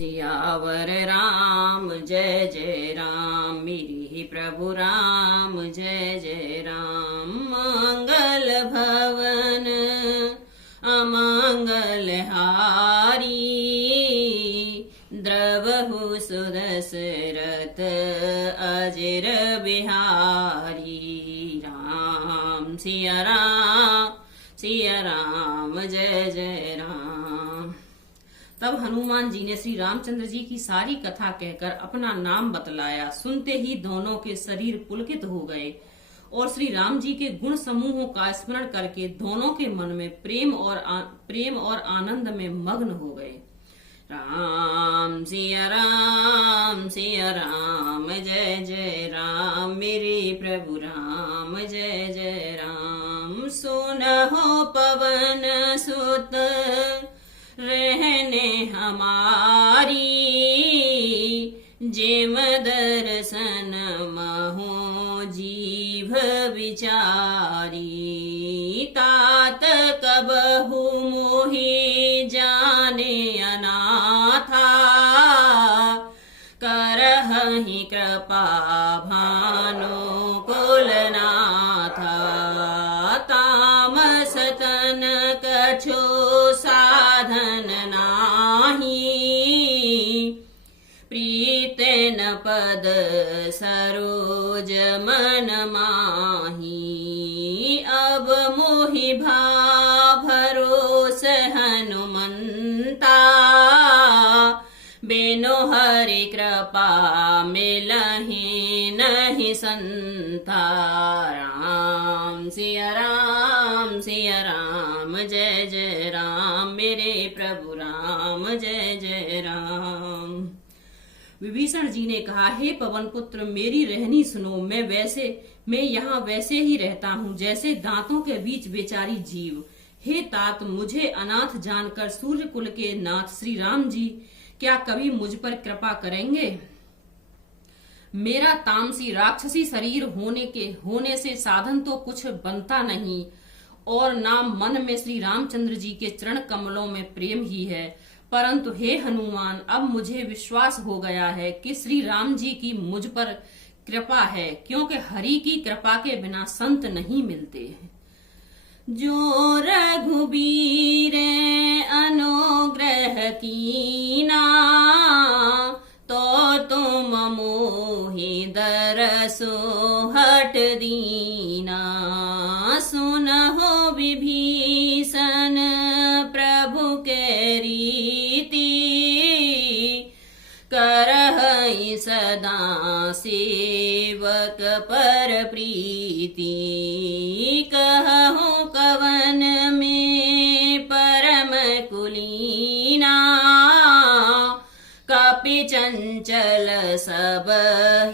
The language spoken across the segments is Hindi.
सियावर राम जय जय राम, मेरे प्रभु राम जय जय राम। मंगल भवन अमंगल हारी, द्रवहु सुदशरथ अजर बिहारी। राम सिया राम जय जय राम। तब हनुमान जी ने श्री रामचंद्र जी की सारी कथा कहकर अपना नाम बतलाया। सुनते ही दोनों के शरीर पुलकित हो गए और श्री राम जी के गुण समूहों का स्मरण करके दोनों के मन में प्रेम और आनंद में मग्न हो गए। राम सिया राम जय जय राम, मेरे प्रभु राम जय जय राम। सुनहो पवन सुत रहने हमारी, जेम दर्शन महो जीव विचारी। तात कबहु मोहि जाने अनाथा, करहि कृपा भानु कुलनाथा। तामस तन कछो साधन नाही, प्रीत न पद सरोज मन माही। अब मोहि भरोस हनुमंता, बेनो हरि कृपा मिलहि नहीं संता। राम सिया राम जय जय राम, मेरे प्रभु राम जय जय राम। विभीषण जी ने कहा, हे पवन पुत्र, मेरी रहनी सुनो। मैं यहाँ वैसे ही रहता हूँ जैसे दांतों के बीच बेचारी जीव। हे तात, मुझे अनाथ जानकर सूर्य कुल के नाथ श्री राम जी क्या कभी मुझ पर कृपा करेंगे? मेरा तामसी राक्षसी शरीर होने से साधन तो कुछ बनता नहीं, और ना मन में श्री रामचंद्र जी के चरण कमलों में प्रेम ही है। परंतु हे हनुमान, अब मुझे विश्वास हो गया है कि श्री राम जी की मुझ पर कृपा है, क्योंकि हरि की कृपा के बिना संत नहीं मिलते हैं। जो रघुबीर अनुग्रह कीना, तो तुम मोहि दरसो हट दीना। सुनहो विभीषण प्रभु के रीति, करहि सदा सेवक पर प्रीति। कहूँ कवन में परम कुलीना, कपि चंचल सब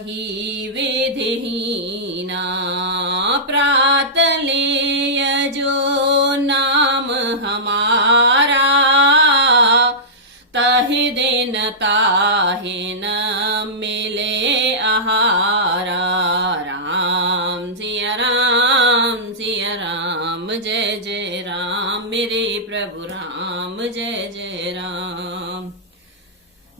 ही विधिहीना। प्रात लेय जो नाम हमारा, तहि दिन ताहि न मिले आहारा। राम सिया राम जय जय राम, मेरे प्रभु राम जय जय राम।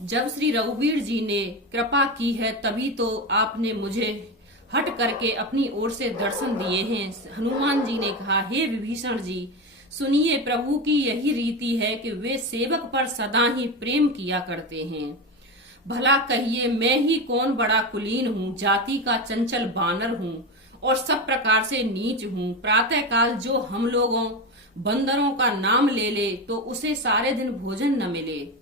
जब श्री रघुवीर जी ने कृपा की है, तभी तो आपने मुझे हट करके अपनी ओर से दर्शन दिए हैं। हनुमान जी ने कहा, हे विभीषण जी, सुनिए, प्रभु की यही रीति है कि वे सेवक पर सदा ही प्रेम किया करते हैं। भला कहिए, मैं ही कौन बड़ा कुलीन हूँ, जाति का चंचल बानर हूँ और सब प्रकार से नीच हूँ। प्रातः काल जो हम लोगों बंदरों का नाम ले ले, तो उसे सारे दिन भोजन न मिले।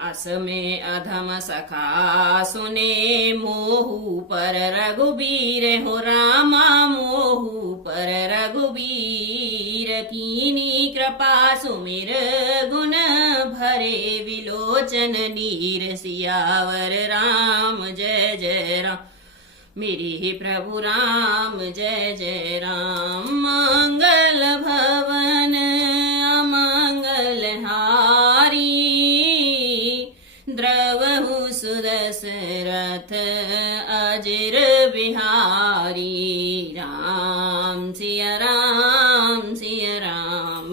अस में अधम सखा सुने, मोहू पर रघुबीर हो रामा। मोहू पर रघुबीर, कीनी कृपा सुमिर गुण भरे विलोचन नीर। सियावर राम जय जय राम, मेरे प्रभु राम जय जय राम। मंगल भवन अमंगल हारी, द्रवहु सुदशरथ अजर बिहारी। राम सिया राम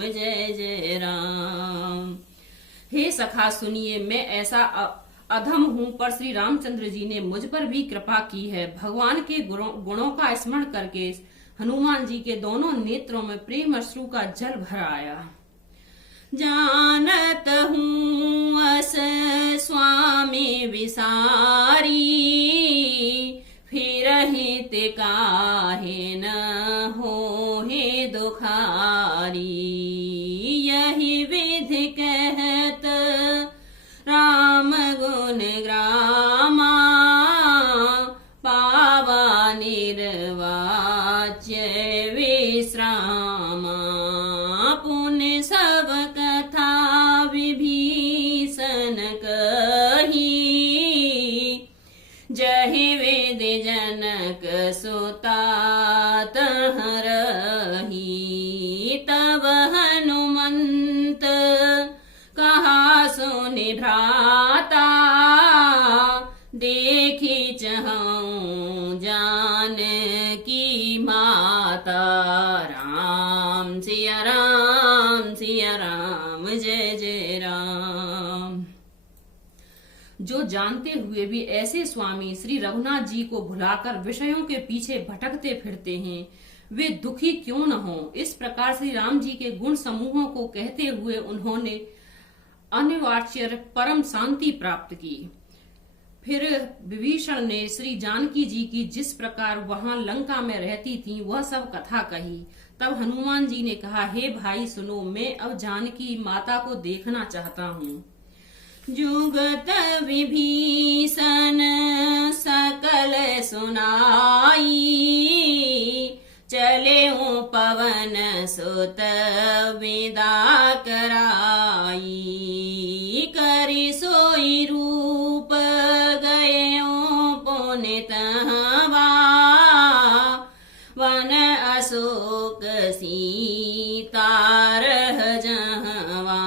जय जय राम। हे सखा सुनिए, मैं ऐसा अधम हूँ, पर श्री रामचंद्र जी ने मुझ पर भी कृपा की है। भगवान के गुणों का स्मरण करके हनुमान जी के दोनों नेत्रों में प्रेम अश्रु का जल भर आया। जानत हूँ अस स्वामी विसारी, फिर हित काहे न हो हे दुखारी। यही विधि कहत राम गुण ग्रामा, पावा निर्वाच्य विश्रामा। पुण्य सब कथा विभीषण कही, जहि वेद जनक सुता तहरही। तब हनुमंत कहा सुनि भ्राता, देखी चहूँ जान की माता। राम सिया राम सिया राम, जय जय राम। जो जानते हुए भी ऐसे स्वामी श्री रघुनाथ जी को भुलाकर विषयों के पीछे भटकते फिरते हैं, वे दुखी क्यों न हो। इस प्रकार श्री राम जी के गुण समूहों को कहते हुए उन्होंने अनिवार्य परम शांति प्राप्त की। फिर विभीषण ने श्री जानकी जी की जिस प्रकार वहां लंका में रहती थी वह सब कथा कही। तब हनुमान जी ने कहा, हे भाई सुनो, मैं अब जानकी माता को देखना चाहता हूँ। जुगत विभीषण सकल सुनाई, चले पवन सुत विदा कराई। करि सोई रूप गए पुनित हवा, वन अशोक सीता रह जहवा।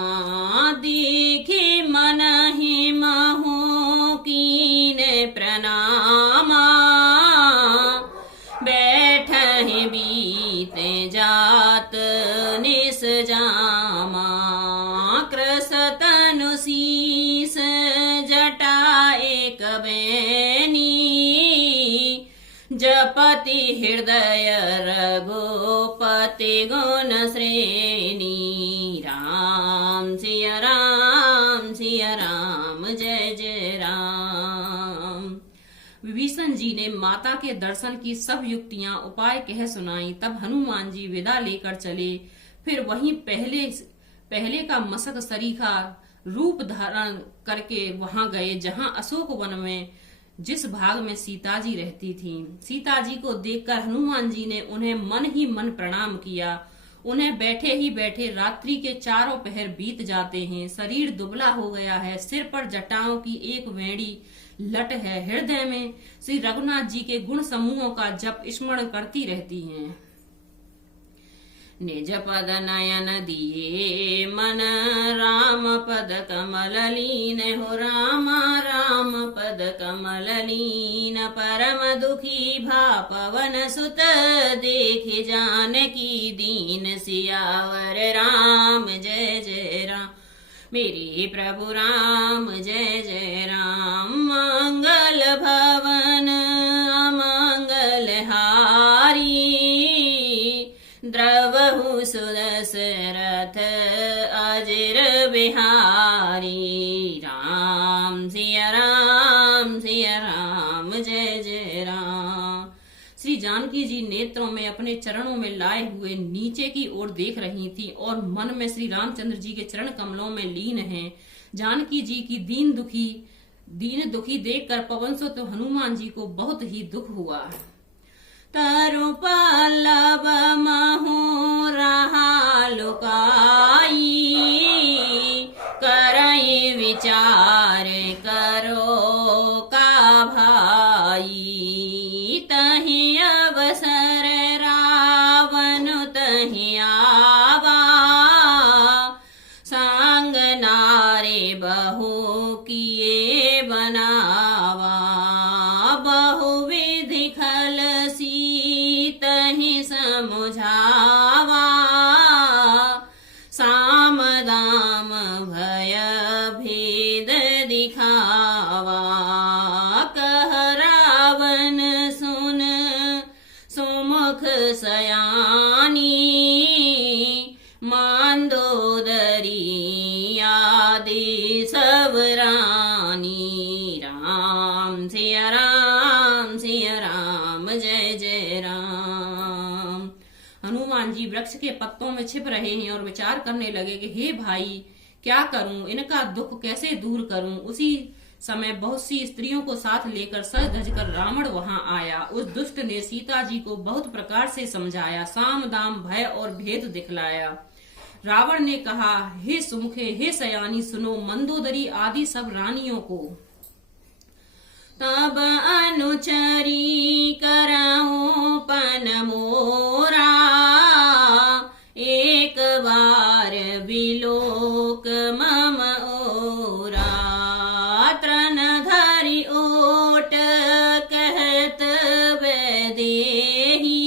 देखे मन ही महु कीन प्रणामा, बैठ बीत जात निस जामा। कृसतनु शीस जटा एक बैनी, जपति हृदय रघुपति गुण श्रेणी। राम सिया राम, जय जय राम। विभीषण जी ने माता के दर्शन की सब युक्तियां उपाय कह सुनाई। तब हनुमान जी विदा लेकर चले। फिर वहीं पहले का मसक सरीखा रूप धारण करके वहां गए जहां अशोक वन में जिस भाग में सीता जी रहती थीं। सीता जी को देखकर हनुमान जी ने उन्हें मन ही मन प्रणाम किया। उन्हें बैठे ही बैठे रात्रि के चारों पहर बीत जाते हैं। शरीर दुबला हो गया है, सिर पर जटाओं की एक वेणी लट है। हृदय में श्री रघुनाथ जी के गुण समूहों का जप स्मरण करती रहती हैं। निज पद नयन दिए मन, राम पद कमल लीन हो। रामा राम पद कमल लीन, परम दुखी भा पवन सुत, देखे जानकी दीन सियावर। राम जय जय राम, मेरे प्रभु राम जय जय राम। मंगल भवन अमंगल हारी, द्रवहु सुदशरथ अजिर बिहारी। राम सिया राम, जय जय राम। श्री जानकी जी नेत्रों में अपने चरणों में लाए हुए नीचे की ओर देख रही थी और मन में श्री रामचंद्र जी के चरण कमलों में लीन हैं। जानकी जी की दीन दुखी देखकर पवन सुत हनुमान जी को बहुत ही दुख हुआ। तरु पल्लव महु रहा लुकाई, करई विचार करो का भाई। तहि अवसर रावण तहि आवा, सांग नारे बहु किए बनावा। बहुविधि खल तहि समुझावा, साम दाम भय वृक्ष के पत्तों में छिप रहे हैं और विचार करने लगे कि हे भाई, क्या करूं, इनका दुख कैसे दूर करूं। उसी समय बहुत सी स्त्रियों को साथ लेकर सज धज कर रावण वहां आया। उस दुष्ट ने सीता जी को बहुत प्रकार से समझाया, साम दाम भय और भेद दिखलाया। रावण ने कहा, हे सुमुखे, हे सयानी, सुनो मंदोदरी आदि सब रानियों को। तब अनुचरी करऊं पन मोरा, एक बार विलोक मम ओरा। तृण धरि ओट कहत वैदेही,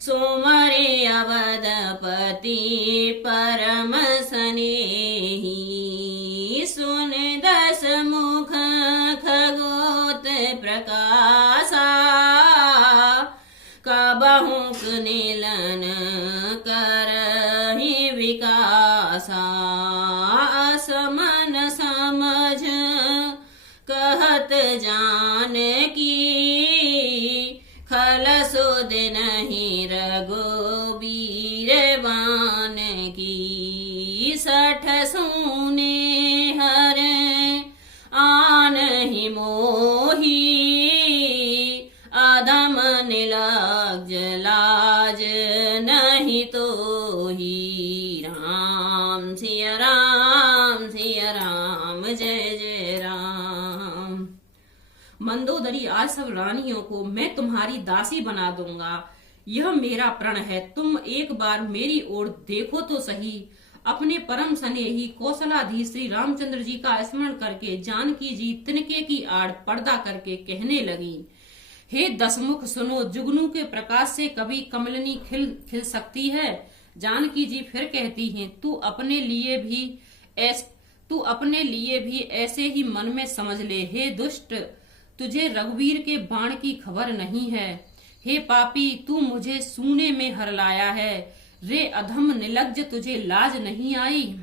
सोमरे अवधपति परम स्नेही। सुन दस मुख खगोत प्रकाशा, कबहु निलन करहि विकासा। असमन समझ कहत जानकी, खल सुध नहीं रघुबीर बान की। सठ सूने हर आन ही मोही, अधम निलज लाज नहीं तो ही। राम सिया राम, सिया राम, जय जय राम। मंदोदरी आज सब रानियों को मैं तुम्हारी दासी बना दूंगा, यह मेरा प्रण है। तुम एक बार मेरी ओर देखो तो सही। अपने परम स्नेही कौशलाधीश श्री रामचंद्र जी का स्मरण करके जानकी जी तिनके की आड़ पर्दा करके कहने लगी, हे दसमुख सुनो, जुगनू के प्रकाश से कभी कमलनी खिल सकती है। जानकी जी फिर कहती हैं, तू अपने लिए भी ऐसे ही मन में समझ ले। हे दुष्ट, तुझे रघुवीर के बाण की खबर नहीं है। हे पापी, तू मुझे सूने में हर लाया है। रे अधम निलज्ज, तुझे लाज नहीं आई।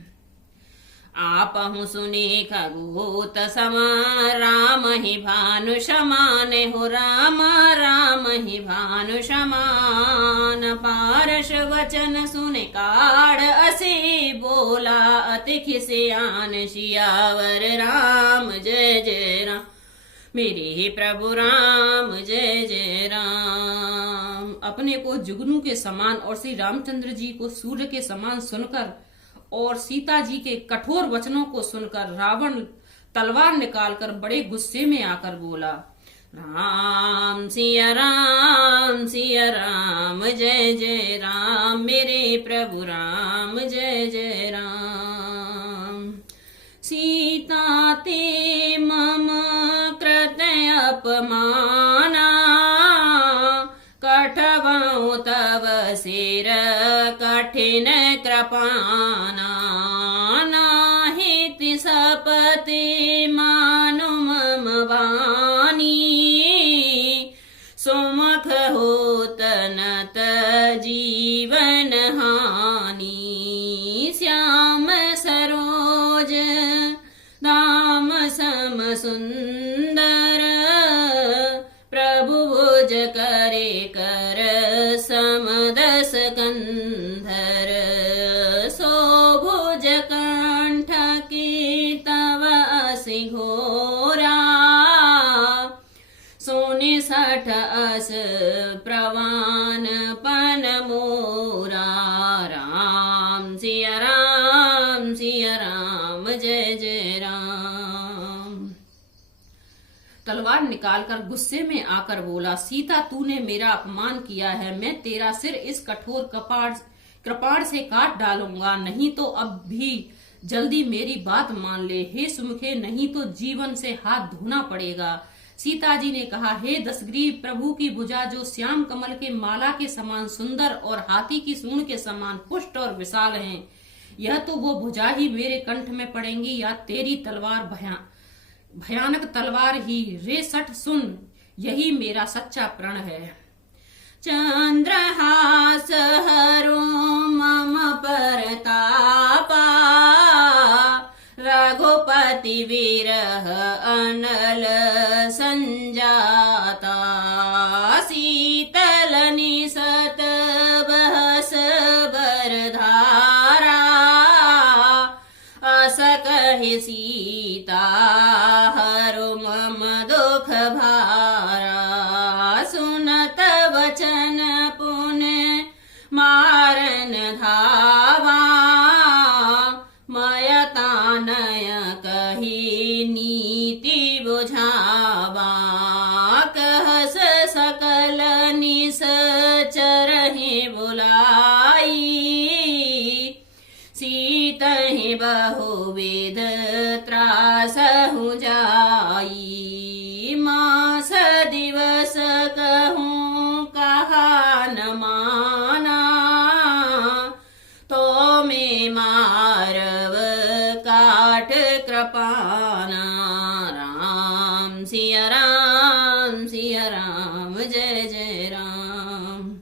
आपहु सुने खगोत समा, राम ही भानु समान हो। राम राम ही भानु समान। पारस वचन सुने काढ़ असे, बोला अति खिसियान। सियावर राम, जय जय राम, मेरे प्रभु राम, जय जय राम। अपने को जुगनू के समान और श्री रामचंद्र जी को सूर्य के समान सुनकर और सीता जी के कठोर वचनों को सुनकर रावण तलवार निकालकर बड़े गुस्से में आकर बोला, राम सिया राम, सिया राम, जय जय राम, मेरे प्रभु राम, जय जय राम। सीता ते मम कृत अपमाना, कठवौ तव सिर कठिन कृपाना। नाहिति सपति मानु मम वाणी, सुमुख होत नत जीवन हानि। श्याम सरोज दाम सम सुंदर, प्रभु भुज करे कर समदस कंधर। सो भुज कंठ की तव असि घोरा, सोने सठ अस प्रवान पन मोरा। राम सिया राम, सिया राम, जय जय राम। तलवार निकालकर गुस्से में आकर बोला, सीता तूने मेरा अपमान किया है, मैं तेरा सिर इस कठोर कृपाण से काट डालूंगा, नहीं तो अब भी जल्दी मेरी बात मान ले। हे सुमुखे, नहीं तो जीवन से हाथ धोना पड़ेगा। सीता जी ने कहा, हे दशग्रीव, प्रभु की भुजा जो श्याम कमल के माला के समान सुंदर और हाथी की सूंड के समान पुष्ट और विशाल हैं, यह तो वो भुजा ही मेरे कंठ में पड़ेंगी या तेरी तलवार भयानक तलवार ही। रे सठ सुन, यही मेरा सच्चा प्रण है। चंद्रहास हरो मम परतापा, रघुपति विरह अनल संजाता। शीतल निसत बह कहे सीता, हरो मम दुख भारा, सुनत वचन पुण्य मारन धावा, मय तानय कही नीति बुझावा, कहस सकल निसचरहि बुलाई, सीतहि बहुविध त्रासहु जाई, मास दिवस कहूँ कहा न माना, तो में मारव काट कृपाना, राम सिया राम सिया राम, जय जय राम।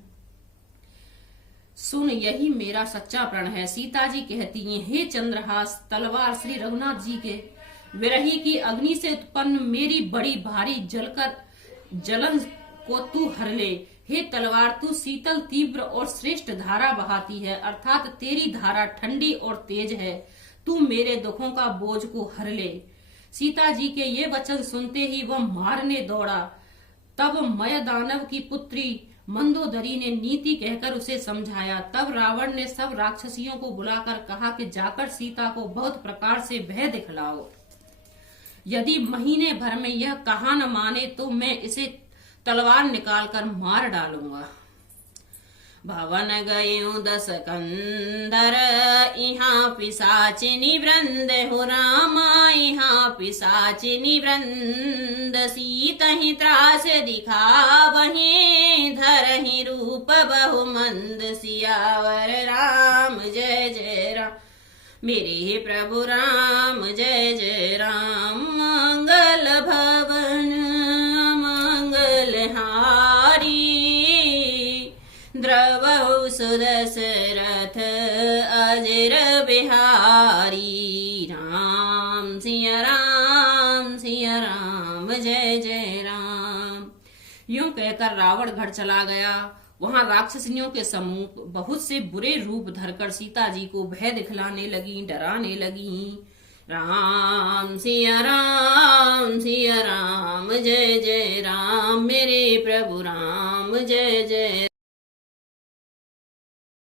सुन यही मेरा सच्चा प्रण है। सीता जी कहती हैं, हे चंद्रहास, तलवार श्री रघुनाथ जी के विरही की अग्नि से उत्पन्न मेरी बड़ी भारी जलन को तू हर ले। हे तलवार, तू शीतल तीव्र और श्रेष्ठ धारा बहाती है, अर्थात तेरी धारा ठंडी और तेज है। तू मेरे दुखों का बोझ को हर ले। सीता जी के ये वचन सुनते ही वह मारने दौड़ा। तब मय दानव की पुत्री मंदोदरी ने नीति कहकर उसे समझाया। तब रावण ने सब राक्षसियों को बुलाकर कहा कि जाकर सीता को बहुत प्रकार से भय दिखलाओ। यदि महीने भर में यह कहा न माने तो मैं इसे तलवार निकालकर मार डालूंगा। भवन गयो दस कंदर, यहाँ पिशाचिनी वृंद हो रामा, यहाँ पिशाचिनी वृंद, सीतहि त्रास दिखावहि, धरहि रूप बहु मंद, सियावर राम जय जय राम, मेरे प्रभु राम जय जय राम। मंगल भवन मंगलहारी, द्रवहु सुदशरथ अजर बिहारी, राम सिया राम जय जय राम। यूं कहकर रावण घर चला गया। वहां राक्षसियों के समूह बहुत से बुरे रूप धरकर सीता जी को भय दिखलाने लगी, डराने लगी। राम सिया राम जय जय राम, मेरे प्रभु राम जय जय